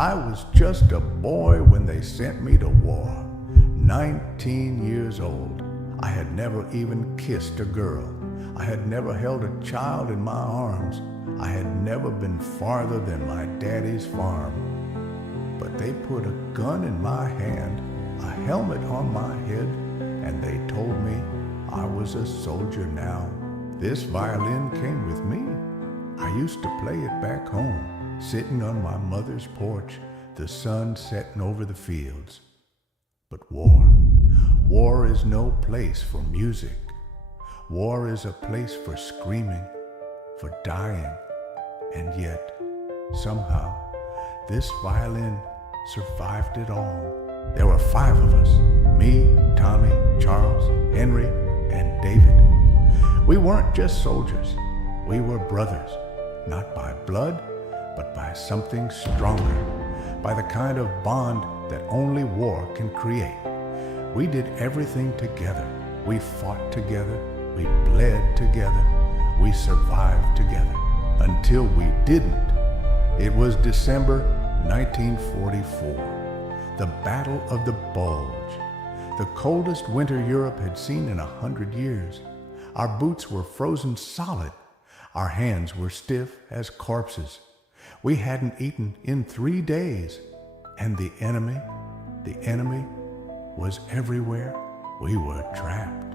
I was just a boy when they sent me to war. 19 years old. I had never even kissed a girl. I had never held a child in my arms. I had never been farther than my daddy's farm. But they put a gun in my hand, a helmet on my head, and they told me I was a soldier now. This violin came with me. I used to play it back home, sitting on my mother's porch, the sun setting over the fields. But war is no place for music. War is a place for screaming, for dying. And yet, somehow, this violin survived it all. There were 5 of us, me, Tommy, Charles, Henry, and David. We weren't just soldiers. We were brothers, not by blood, but by something stronger, by the kind of bond that only war can create. We did everything together. We fought together. We bled together. We survived together. Until we didn't. It was December 1944, the Battle of the Bulge, the coldest winter Europe had seen in 100 years. Our boots were frozen solid. Our hands were stiff as corpses. We hadn't eaten in 3 days, and the enemy was everywhere. We were trapped.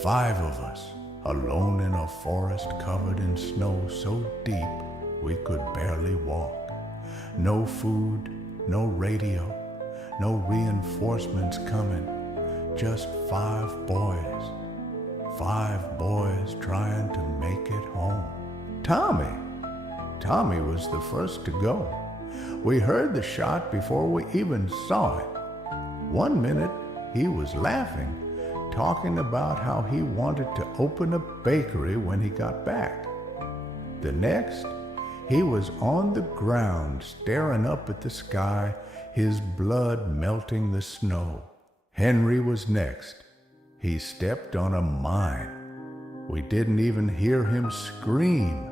5 of us, alone in a forest covered in snow so deep we could barely walk. No food, no radio, no reinforcements coming. Just 5 boys. 5 boys trying to make it home. Tommy was the first to go. We heard the shot before we even saw it. 1 minute, he was laughing, talking about how he wanted to open a bakery when he got back. The next, he was on the ground, staring up at the sky, his blood melting the snow. Henry was next. He stepped on a mine. We didn't even hear him scream.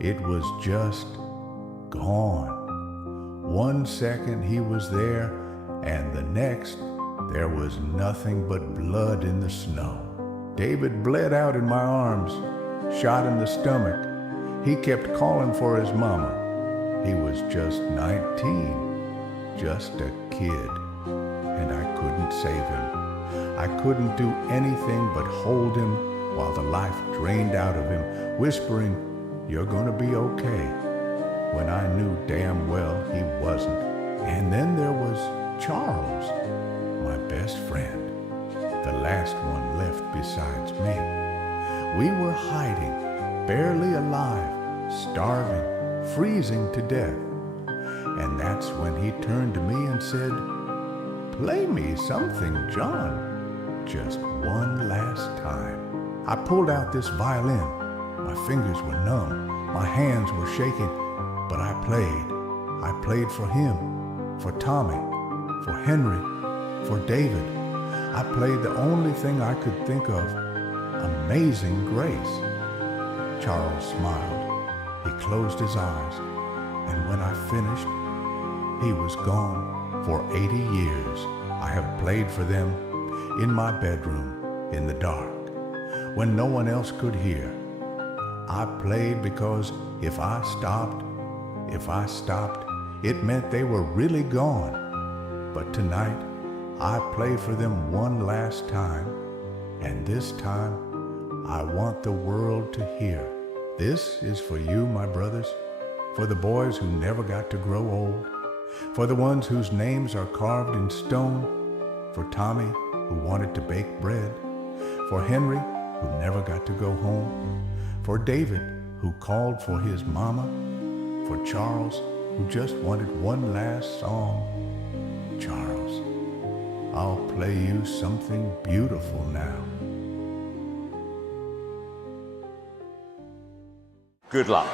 It was just gone. 1 second he was there, and the next, there was nothing but blood in the snow. David bled out in my arms, shot in the stomach. He kept calling for his mama. He was just 19, just a kid, and I couldn't save him. I couldn't do anything but hold him while the life drained out of him, whispering, "You're gonna be okay," when I knew damn well he wasn't. And then there was Charles, my best friend, the last one left besides me. We were hiding, barely alive, starving, freezing to death. And that's when he turned to me and said, "Play me something, John, just one last time." I pulled out this violin. My fingers were numb, my hands were shaking, but I played. I played for him, for Tommy, for Henry, for David. I played the only thing I could think of, Amazing Grace. Charles smiled. He closed his eyes, and when I finished, he was gone. For 80 years, I have played for them in my bedroom, in the dark, when no one else could hear. I played because if I stopped, it meant they were really gone. But tonight, I play for them one last time, and this time, I want the world to hear. This is for you, my brothers, for the boys who never got to grow old, for the ones whose names are carved in stone, for Tommy, who wanted to bake bread, for Henry, who never got to go home, for David, who called for his mama, for Charles, who just wanted one last song. Charles, I'll play you something beautiful now. Good luck.